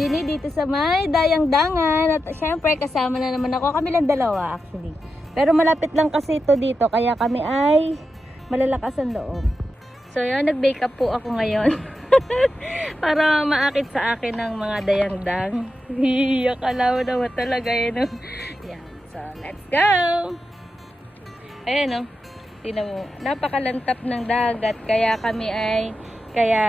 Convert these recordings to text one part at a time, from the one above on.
Ginny dito sa may Dayang Dangan. At syempre kasama na naman ako. Kami lang dalawa actually. Pero malapit lang kasi ito dito. Kaya kami ay malalakas ang loob. So yun, nag-bake up po ako ngayon. Para maakit sa akin ng mga dayang-dang. Hiya, kalawa naman talaga yun. oh. Yan. So, let's go! Ayan o. Tingnan mo. Napakalantap ng dagat. Kaya kami ay, kaya,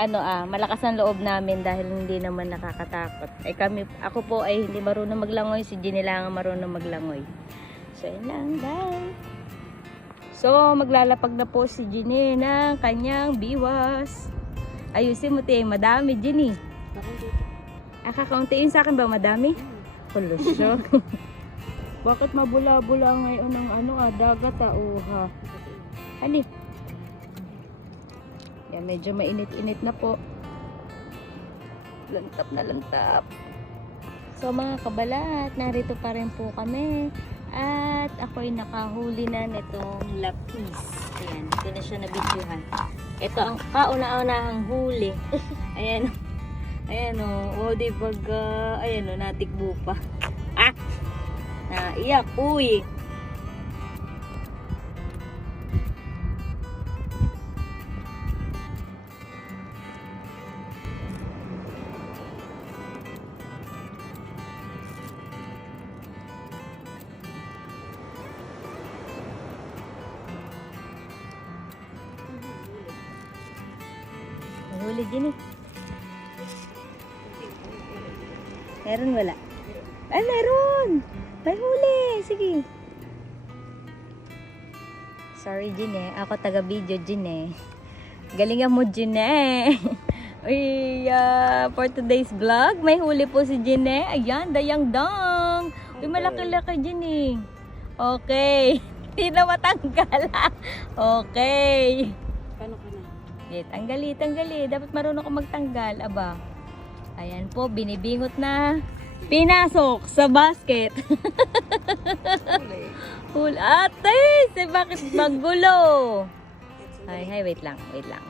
ano ah, malakas ang loob namin dahil hindi naman nakakatakot. Eh kami, ako po ay hindi marunong maglangoy. Si Ginny lang ang marunong maglangoy. So, yun lang, guys. So, maglalapag na po si Ginny ng kanyang biwas. Ayusin mo, te. Madami, Ginny. Ah, kakauntiin sa akin ba madami? Polusyon. Bakit mabula-bula ngayon ng ano ah, dagat ah, uha. Hani. Yan, medyo mainit-init na po. Lantap na lantap. So mga kabalat, narito pa rin po kami. At ako'y nakahuli na nitong lapis. Ayan, ito na siya nabidyohan. Ito ang kauna-unahang huli. Ayan. Ayan o. Oh. O, di baga. Ayan o, natikbo pa. Ah! Naiyak. Uy! Huli din eh. Meron wala? Ay, meron! May huli! Sige. Sorry, Jine. Ako taga-video, Jine. Galingan mo, Jine. Uy, ah, for today's vlog, may huli po si Jine. Ayan, dayang dang. Uy, malaki-laki, Jine. Okay. Hindi na matanggal. okay. Paano ka na? Okay, tanggali, tanggali. Dapat marunong ko magtanggal. Aba. Ayan po, binibingot na. Pinasok sa basket. Hul ate, sa bakit magulo? Ay, hay, wait lang, wait lang.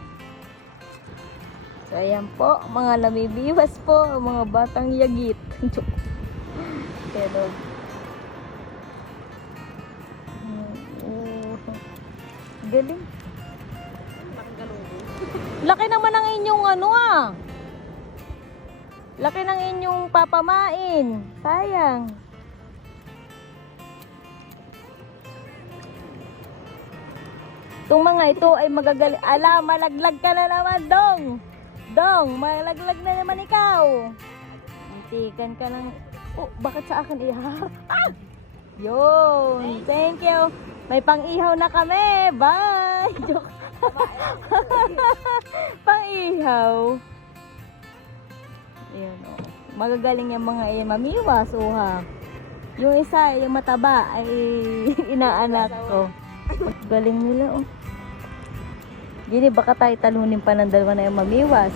So, ayan po, mga lamibiwas po, mga batang yagit. Pero, Mm, galing. Laki naman ang inyong ano ah. Laki ng inyong papamain. Sayang. Itong mga ito ay magagali. Ala, malaglag ka na naman, Dong. Dong, malaglag na naman ikaw. Antikan ka lang. Oh, bakit sa akin iha? Ah! Yun. Thank you. May pang-ihaw na kami. Bye. Joke. pang-ihaw. Ayan, oh. Magagaling yung mga yan. Mamiwas, uha. Yung isa, yung mataba, ay inaanak ko. Galing nila, oh. Gini, baka tayo talunin pa ng dalawa na yung mamiwas.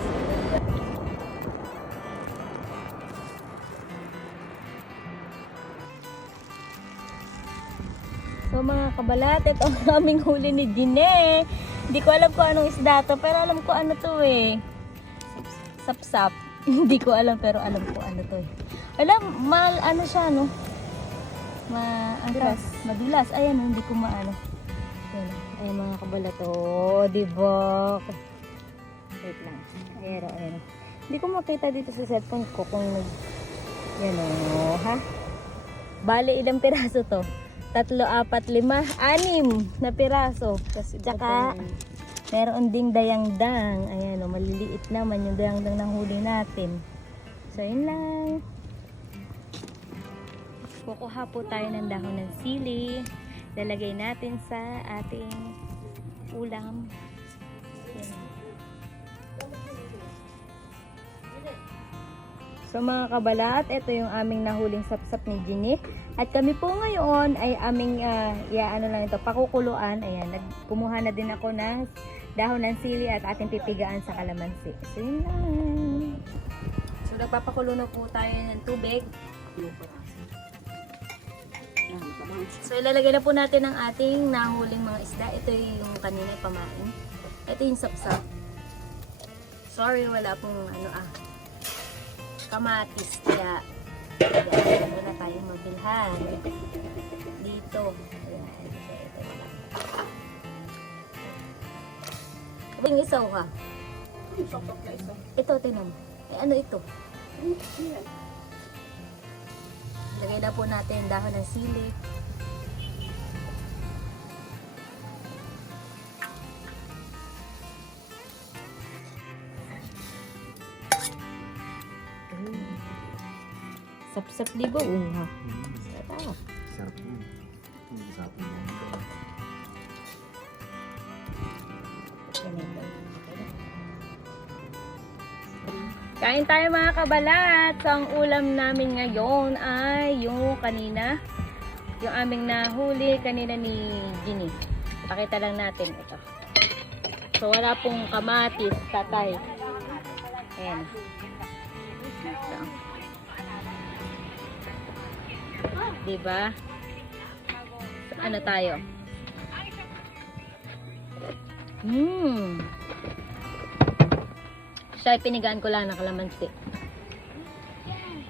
So mga kabalat, ito ang aming huli ni Dine. Hindi ko alam kung anong isda to, pero alam ko ano to eh. Sapsap. Hindi ko alam, pero alam ko ano to eh. Alam, mal, ano siya, no? Ma, ang Madulas. Ayan, hindi ko maano. Ayan, ayan mga kabalat. Oh, di ba? Wait lang. Ayan, oh, ayan. oh. Hindi ko makita dito sa cellphone ko kung nag... Yan o, ha? Bale, ilang piraso to? Tatlo, apat, lima, anim na piraso. Kasi Tsaka, meron ding dayang-dang. Ayan o, maliliit naman yung dayang-dang na huli natin. So, yun lang. Kukuha po tayo ng dahon ng sili. Lalagay natin sa ating ulam. Ayan. So mga kabalat, ito yung aming nahuling sapsap ni Ginny. At kami po ngayon ay aming, uh, ya, ano lang ito, pakukuluan. Ayan, nagkumuha na din ako ng dahon ng sili at ating pipigaan sa kalamansi. So yun lang. So nagpapakulo na po tayo ng tubig. So ilalagay na po natin ang ating nahuling mga isda. Ito yung kanina pamain. Ito yung sapsap. Sorry, wala pong ano ah. kamatis. Kaya, kaya wala tayong mabilhan. Dito. Ayan, ito, lang. Abing isaw ka. Ito, tinan. Eh, ano ito? Lagay na po natin yung dahon ng sili. Sap-sap di ba? Uha. Sarap. Sarap yun. Hmm, Sarap yun. Kain tayo mga kabalat. So, ang ulam namin ngayon ay yung kanina. Yung aming nahuli kanina ni Ginny. Pakita lang natin ito. So, wala pong kamatis, tatay. Ayan. Ito. Diba? So, ano tayo? Mmm. Siya, pinigaan ko lang ng kalamansi.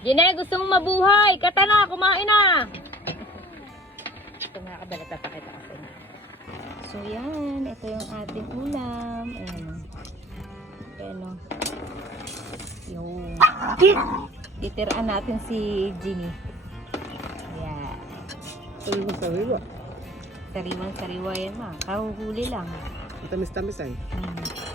Jine, gusto mong mabuhay? Kata na, kumain na! Ito mga kabalat, papakita ko sa inyo. So yan, ito yung ating ulam. Ayan. Ayan o. Yung. Titiraan natin si Ginny. Ayan. Sabi mo sa wiwa. Sariwang sariwa yan ma. Kahuhuli lang. Ang tamis-tamis ay. Hmm.